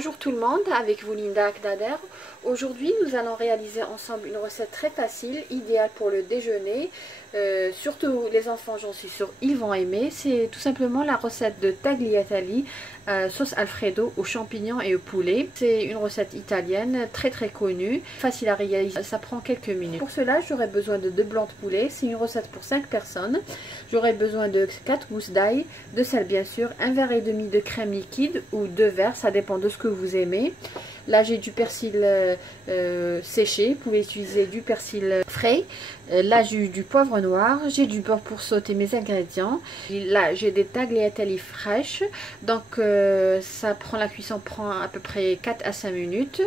Bonjour tout le monde, avec vous Linda Akdader. Aujourd'hui nous allons réaliser ensemble une recette très facile, idéale pour le déjeuner. Surtout les enfants, j'en suis sûre, ils vont aimer. C'est tout simplement la recette de tagliatelle, sauce alfredo aux champignons et au poulet. C'est une recette italienne très connue, facile à réaliser, ça prend quelques minutes. Pour cela j'aurai besoin de 2 blancs de poulet, c'est une recette pour 5 personnes. J'aurai besoin de 4 gousses d'ail, de sel bien sûr, un verre et demi de crème liquide ou 2 verres, ça dépend de ce que vous aimez. Là j'ai du persil séché, vous pouvez utiliser du persil frais. Là j'ai du poivre noir, j'ai du beurre pour sauter mes ingrédients. Là j'ai des tagliatelle fraîches, donc la cuisson prend à peu près 4 à 5 minutes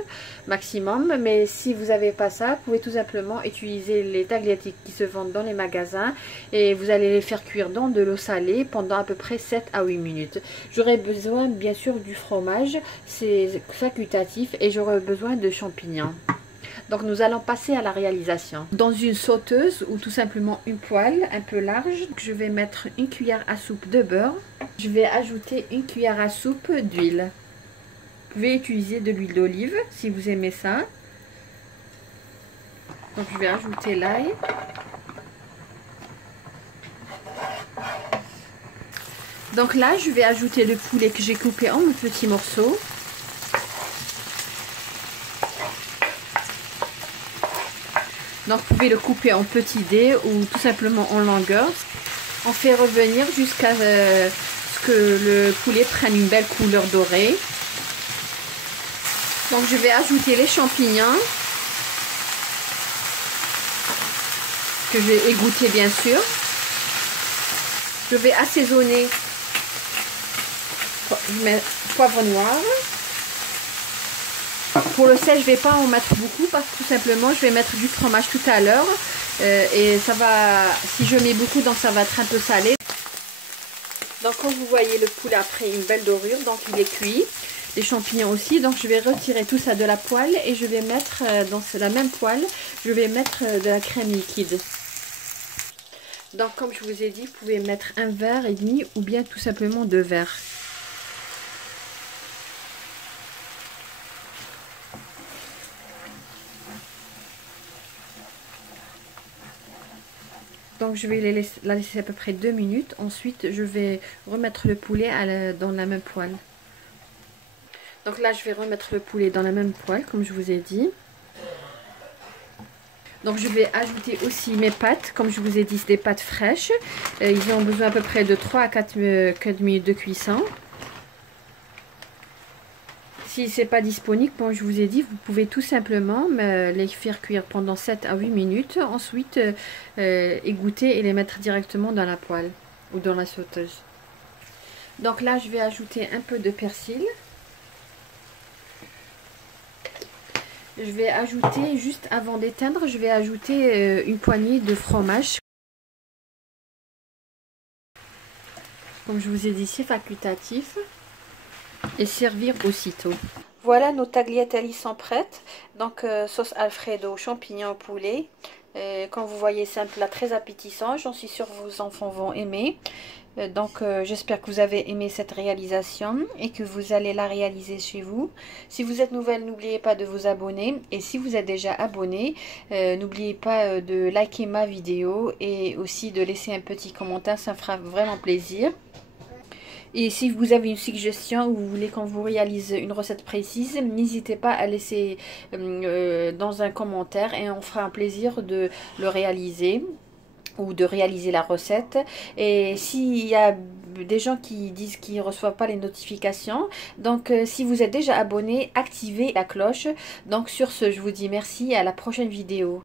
maximum. Mais si vous n'avez pas ça, vous pouvez tout simplement utiliser les tagliatelles qui se vendent dans les magasins et vous allez les faire cuire dans de l'eau salée pendant à peu près 7 à 8 minutes. J'aurai besoin bien sûr du fromage, c'est facultatif, et j'aurai besoin de champignons. Donc nous allons passer à la réalisation. Dans une sauteuse ou tout simplement une poêle un peu large, je vais mettre une cuillère à soupe de beurre. Je vais ajouter une cuillère à soupe d'huile. Vous pouvez utiliser de l'huile d'olive si vous aimez ça. Donc je vais ajouter l'ail. Donc là je vais ajouter le poulet que j'ai coupé en petits morceaux. Donc vous pouvez le couper en petits dés ou tout simplement en longueur. On fait revenir jusqu'à ce que le poulet prenne une belle couleur dorée. Donc je vais ajouter les champignons que je vais égoutter bien sûr. Je vais assaisonner, je mets poivre noir. Pour le sel, je ne vais pas en mettre beaucoup parce que tout simplement, je vais mettre du fromage tout à l'heure. Et ça va, si je mets beaucoup, donc ça va être un peu salé. Donc comme vous voyez, le poulet a pris une belle dorure, donc il est cuit. Les champignons aussi, donc je vais retirer tout ça de la poêle et je vais mettre dans la même poêle, je vais mettre de la crème liquide. Donc comme je vous ai dit, vous pouvez mettre un verre et demi ou bien tout simplement 2 verres. Donc je vais la laisser à peu près 2 minutes. Ensuite je vais remettre le poulet dans la même poêle. Donc là je vais remettre le poulet dans la même poêle comme je vous ai dit. Donc je vais ajouter aussi mes pâtes. Comme je vous ai dit, c'est des pâtes fraîches. Ils ont besoin à peu près de 3 à 4 minutes de cuisson. Si ce n'est pas disponible, comme je vous ai dit, vous pouvez tout simplement les faire cuire pendant 7 à 8 minutes. Ensuite, égoutter et les mettre directement dans la poêle ou dans la sauteuse. Donc là, je vais ajouter un peu de persil. Je vais ajouter, juste avant d'éteindre, je vais ajouter une poignée de fromage. Comme je vous ai dit, c'est facultatif. Et servir aussitôt. Voilà, nos tagliatelles sont prêtes. Donc sauce alfredo, champignons, poulet. Comme vous voyez, c'est un plat très appétissant. J'en suis sûre que vos enfants vont aimer. J'espère que vous avez aimé cette réalisation et que vous allez la réaliser chez vous. Si vous êtes nouvelle, n'oubliez pas de vous abonner. Et si vous êtes déjà abonné, n'oubliez pas de liker ma vidéo et aussi de laisser un petit commentaire. Ça me fera vraiment plaisir. Et si vous avez une suggestion ou vous voulez qu'on vous réalise une recette précise, n'hésitez pas à laisser dans un commentaire et on fera un plaisir de le réaliser ou de réaliser la recette. Et s'il y a des gens qui disent qu'ils ne reçoivent pas les notifications, donc si vous êtes déjà abonné, activez la cloche. Donc sur ce, je vous dis merci et à la prochaine vidéo.